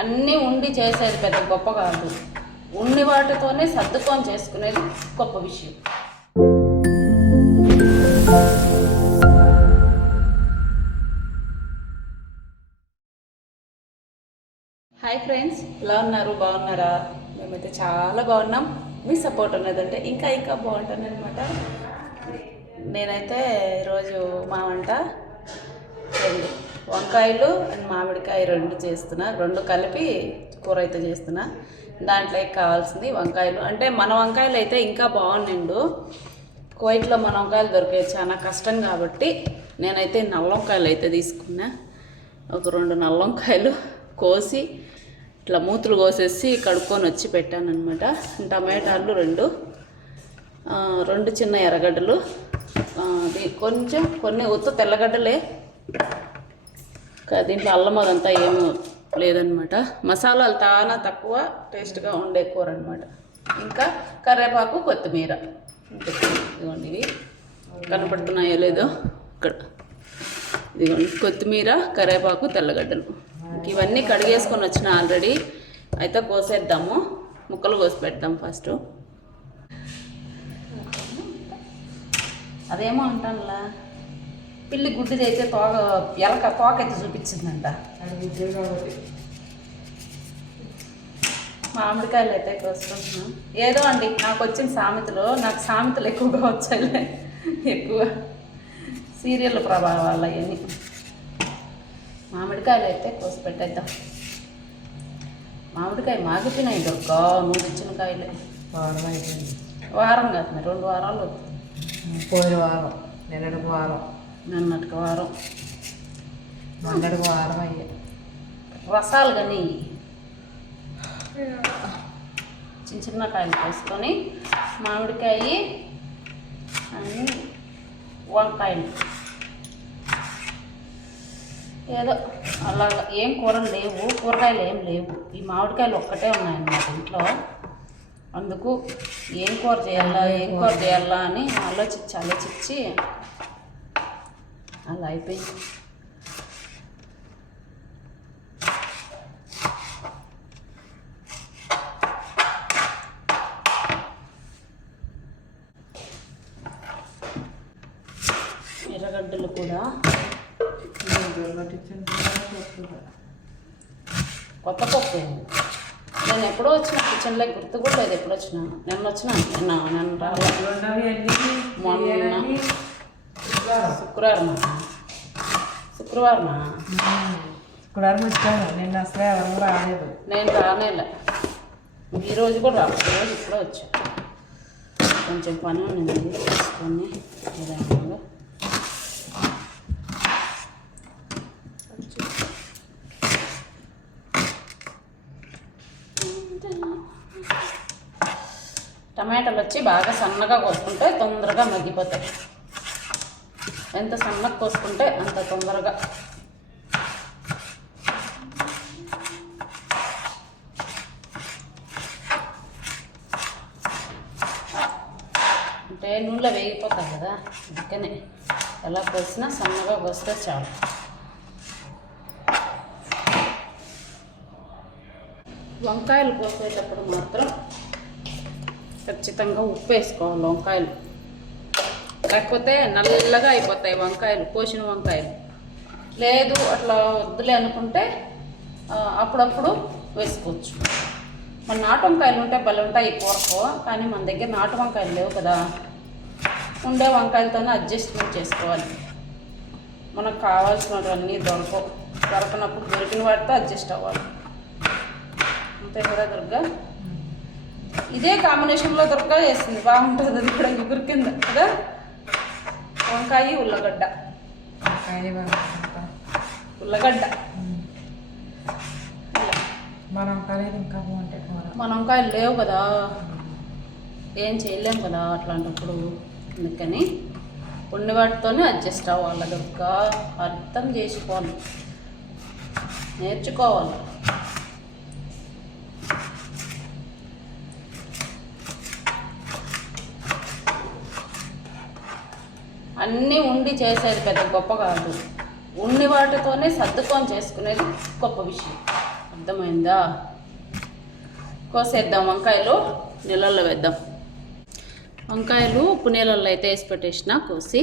అన్నీ ఉండి చేసేది పెద్ద గొప్ప కాదు, ఉన్ని వాటితోనే సర్దుకొని చేసుకునేది గొప్ప విషయం. హాయ్ ఫ్రెండ్స్, ఎలా ఉన్నారు? బాగున్నారా? మేమైతే చాలా బాగున్నాం. మీ సపోర్ట్ ఉన్నదంటే ఇంకా ఇంకా బాగుంటాను అనమాట. నేనైతే ఈరోజు మా వంట రెండు వంకాయలు అండ్ మామిడికాయ రెండు చేస్తున్నా, రెండు కలిపి కూర అయితే చేస్తున్నా. దాంట్లో కావాల్సింది వంకాయలు, అంటే మన వంకాయలు అయితే ఇంకా బాగుండు. కువైట్లో మన వంకాయలు దొరికేది చాలా కష్టం కాబట్టి నేనైతే నల్ల వంకాయలు అయితే తీసుకున్నా. ఒక రెండు నల్ల వంకాయలు కోసి ఇట్లా మూతులు కోసేసి కడుక్కొని వచ్చి పెట్టాను అనమాట. టమాటాలు రెండు చిన్న ఎర్రగడ్డలు, కొన్ని ఉత్త తెల్లగడ్డలే, దీంట్లో అల్లం అదంతా ఏమీ లేదనమాట. మసాలాలు చాలా తక్కువ, టేస్ట్గా ఉండే కూర అనమాట. ఇంకా కరివేపాకు, కొత్తిమీర. ఇదిగోండి, ఇవి కనపడుతున్నాయో లేదో ఇక్కడ. ఇదిగోండి కొత్తిమీర, కరివేపాకు, తెల్లగడ్డలు. ఇవన్నీ కడిగేసుకొని వచ్చిన ఆల్రెడీ. అయితే కోసేద్దాము, ముక్కలు కోసి పెడదాం ఫస్ట్. అదేమో అంటానులా, పిల్లి గుడ్డిది అయితే తోకైతే చూపించిందంట. మామిడికాయలు అయితే కోసుకుంటున్నాం. ఏదో అండి, నాకు వచ్చిన సామెతలు ఎక్కువగా వచ్చాయిలే, ఎక్కువ సీరియల్ ప్రభావాలు అవన్నీ. మామిడికాయలు అయితే కోసి పెట్టేద్దాం. మామిడికాయ మాగిపోయినాయి దొరక, నువ్వు ఇచ్చిన కాయలే. వారం కాదు, 2 వారాలు. పోయిన వారం, నిన్నటికి వారం, మొన్నటికి వారం అయ్యాయి. రసాలు కానీ చిన్న కాయలు కోసుకొని మామిడికాయ అన్నీ వంకాయలు ఏదో అలాగా. ఏం కూరలు లేవు, కూరగాయలు ఏం లేవు, ఈ మామిడికాయలు ఒక్కటే ఉన్నాయన్నమాట ఇంట్లో. అందుకు ఏం కూర చేయాలా అని ఆలోచించి అలా అయిపోయింది. ఎర్రగడ్డలు కూడా కొత్త పప్పు. నేను ఎప్పుడో వచ్చిన కిచెన్లో గుర్తు కూడా లేదు. ఎప్పుడు వచ్చినా నిన్న మొన్న శుక్రవారం వచ్చాను. నిన్న అసలే ఎవరు రాలేదు. నేను రానేలే, ఈరోజు కూడా రాలేదు. ఈరోజు ఇప్పుడే వచ్చా. కొంచెం పని ఉంది తీసుకొని విధానంలో. టమాటాలు వచ్చి బాగా సన్నగా కోసుకుంటే తొందరగా మగ్గిపోతాయి. ఎంత సన్నగా కోసుకుంటే అంత తొందరగా. అంటే నూనెలో వేగిపోతాయి కదా, అందుకనే ఎలా కోసినా సన్నగా కోస్తే చాలు. వంకాయలు కోసేటప్పుడు మాత్రం ఖచ్చితంగా ఉప్పు వేసుకోవాలి వంకాయలు, లేకపోతే నల్లగా అయిపోతాయి వంకాయలు, కోసిన వంకాయలు. లేదు అట్లా వద్దులే అనుకుంటే అప్పుడప్పుడు వేసుకోవచ్చు. మన నాటు వంకాయలు ఉంటే భలే ఉంటాయి కూరకు, కానీ మన దగ్గర నాటు వంకాయలు లేవు కదా. ఉండే వంకాయలతోనే అడ్జస్ట్మెంట్ చేసుకోవాలి. మనకు కావాల్సినవన్నీ దొరకనప్పుడు దొరికిన వాటితో అడ్జస్ట్ అవ్వాలి. అంతే కదా దుర్గా? ఇదే కాంబినేషన్లో దొరక వేస్తుంది, బాగుంటుంది. అది కూడా గుగ్గురు కింద కదా, వంకాయ ఉల్లగడ్డ. మన వంకాయలు లేవు కదా, ఏం చేయలేము కదా అట్లాంటప్పుడు. అందుకని కొన్ని వాటితోనే అడ్జస్ట్ అవ్వాలి. దుర్గా అర్థం చేసుకోవాలి, నేర్చుకోవాలి. అన్నీ ఉండి చేసేది పెద్ద గొప్ప కాదు, ఉన్ని వాటితోనే సర్దుకొని చేసుకునేది గొప్ప విషయం. అర్థమైందా? కోసేద్దాం. వంకాయలు నీళ్ళల్లో వేద్దాం. వంకాయలు ఉప్పు నీళ్ళల్లో అయితే వేసి పెట్టేసిన కోసి,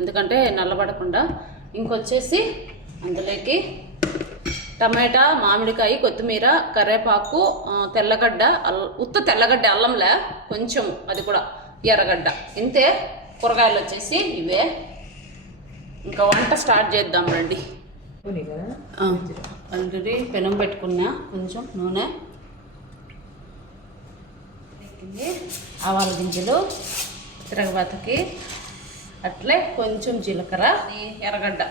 ఎందుకంటే నల్లబడకుండా. ఇంకొచ్చేసి అందులోకి టమాటా, మామిడికాయ, కొత్తిమీర, కరివేపాకు, తెల్లగడ్డ, ఉత్త తెల్లగడ్డ, అల్లంలే కొంచెం, అది కూడా ఎర్రగడ్డ, ఇంతే. కూరగాయలు వచ్చేసి ఇవే. ఇంకా వంట స్టార్ట్ చేద్దాం రండి. ఆల్రెడీ పెనం పెట్టుకున్నా, కొంచెం నూనె, ఆవాల గింజలు, తిరగబాతకి, అట్లే కొంచెం జీలకర్ర, ఎర్రగడ్డ.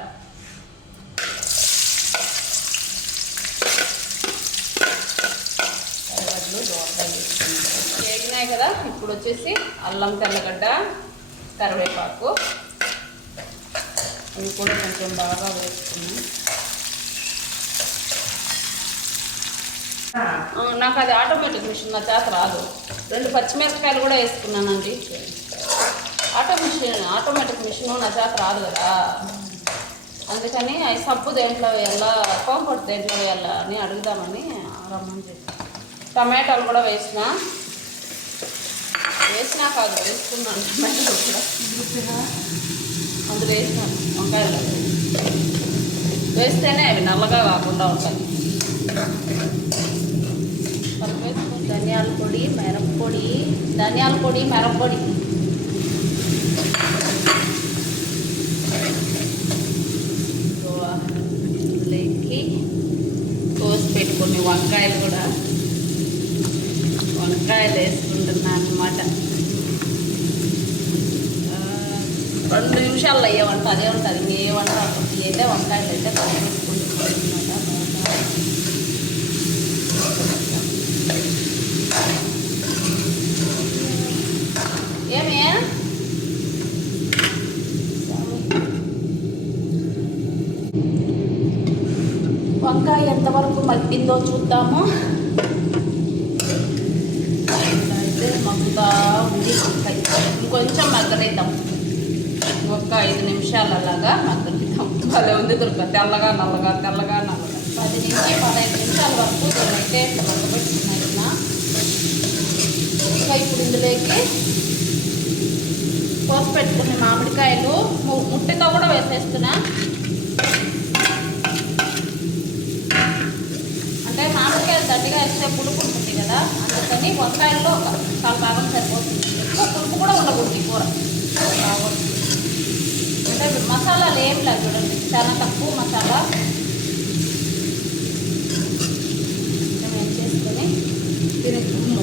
వేగినాయి కదా. ఇప్పుడు వచ్చేసి అల్లం, తెల్లగడ్డ, కరివేపాకు, ఇవి కూడా కొంచెం బాగా వేసుకున్నాం. నాకు అది ఆటోమేటిక్ మిషన్, నా చేత రాదు. 2 పచ్చిమిరపకాయలు కూడా వేసుకున్నానండి. ఆటోమేటిక్ మిషన్ నా చేత రాదు కదా, అందుకని అవి సబ్బు దేంట్లో వేయాలా, కంఫర్ట్ దేంట్లో వేయాలా అని అడుగుదామని రమ్మని చెప్పి. టమాటాలు కూడా వేసినా కాదు, వేసుకున్నాను. టమాటాలు కూడా అందులో వేసినాను. వంకాయలు వేస్తేనే అవి నల్లగా కాకుండా ఉంటాయి. ధనియాల పొడి, మిరప్పొడి, ధనియాల పొడి, మిరప్పొడి, ఇందులోకి కోసి పెట్టుకుని వంకాయలు కూడా వేసుకుంటున్నాను అన్నమాట. 2 నిమిషాల్లో అయ్యే వంట అదే ఉంటుంది. ఏ వంట అయితే వంకాయలు అయితే వేసుకుంటున్నాను అన్నమాట. ఏమి వంకాయ ఎంతవరకు మగ్గిందో చూద్దాము. అయితే మగ్గుతా ఉంది వంకాయ. ఇంకొంచెం మగ్గనిద్దాం, ఒక 5 నిమిషాలు అలాగా మగ్గనిద్దాం. భలే ఉంది దొరక, తెల్లగా నల్లగా, తెల్లగా నల్లగా. 10 నుంచి 15 నిమిషాల వరకు నేనైతే మగ్గబెట్టుకున్నా. ఇంకా ఇప్పుడు ఇందులోకి కోసి పెట్టుకున్న మామిడికాయలు ముట్టితో కూడా వేసేస్తున్నా. అంటే మామిడికాయలు దండిగా వేస్తే పులుపు ఉంటుంది కదా, అందుకని వంకాయల్లో ఒక చాలా భాగం సరిపోతుంది. ఎక్కువ పులుపు కూడా ఉండకూడదు కూర. అంటే మసాలాలు ఏం లేదు చూడండి, చాలా తక్కువ మసాలా చేసుకొని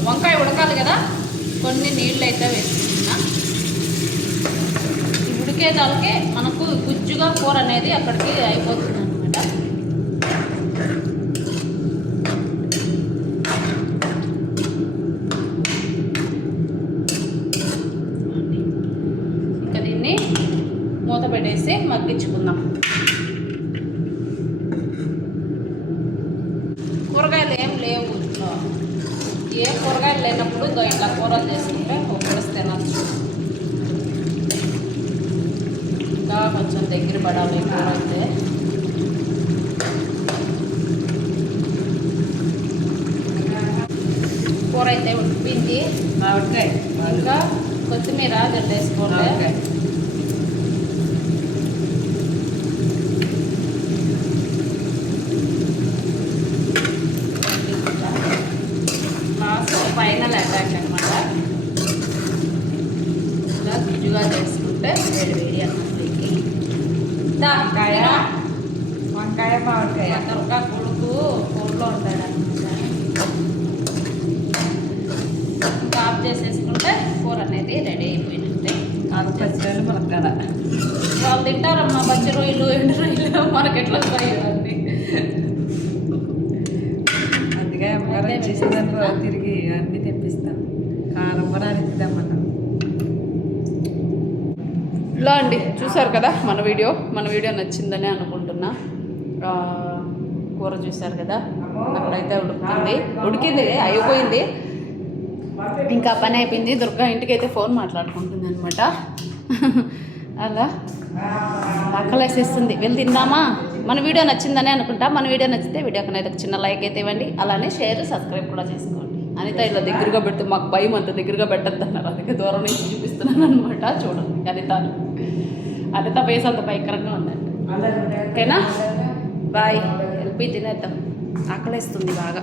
వంకాయ ఉడకాలి కదా, కొన్ని నీళ్ళు అయితే వేసుకుంటున్నా. ఉడికేదానికే మనకు గుజ్జుగా కూర అనేది అక్కడికి అయిపోతుంది అనమాట. ఇంకా దీన్ని మూత పెట్టేసి మగ్గించుకుందాం. కూరగాయలు ఏం లేవు ఇంట్లో. ఏ కూరగాయలు లేనప్పుడు ఇట్లా కూరలు చేసుకుంటే ఒక్కడిస్తే తినచ్చు. ఇంకా కొంచెం దగ్గర పడాలి కూర అయితే. కూర అయితే ఉడిపింది. ఇంకా కొత్తిమీర జల్లేసుకోవాలి. ఫైనల్ అటాక్ అనమాట. ఇలా గుజ్జుగా చేసుకుంటే వేడి అన్నట్లకి వంకాయ మామిడికాయ త్వరగా కొడుకు కూరలో ఉంటాడు అనమాట. ఇంకా ఆఫ్ చేసేసుకుంటే కూర అనేది రెడీ అయిపోయినట్టే. పచ్చి మనకు కదా వాళ్ళు తింటారమ్మా, పచ్చి రొయ్యలు, ఎండు రొయ్యలు మనకి ఎట్లా వస్తాయి కదండి. అందుకే అమ్మగారు చేసేదాన్ని తిరిగి అన్నీ తెప్పిస్తాం. కారం కూడా అరిద్దామన్నా. ఇలా అండి, చూసారు కదా మన వీడియో నచ్చిందని అనుకుంటున్నా. కూర చూసారు కదా, అక్కడైతే ఉడికింది, అయిపోయింది. ఇంకా పని అయిపోయింది. దుర్గా ఇంటికి అయితే ఫోన్ మాట్లాడుకుంటుంది అనమాట. అలా ఆకలేసేస్తుంది. వెళ్ళి తిందామా? మన వీడియో నచ్చిందని అనుకుంటా. మన వీడియో నచ్చితే వీడియోకి అయితే ఒక చిన్న లైక్ అయితే ఇవ్వండి. అలానే షేర్ సబ్స్క్రైబ్ కూడా చేసుకోండి. అనిత ఇలా దగ్గరగా పెడితే మాకు భయం, అంత దగ్గరగా పెట్టద్దు అన్నారు. అందుకే దూరం నుంచి చూపిస్తున్నాను అనమాట. చూడండి అనిత ఫేస్ అంత భయంకరంగా ఉందండి. ఓకేనా, బాయ్. వెళ్ళి తినేద్దాం, ఆకలేస్తుంది బాగా.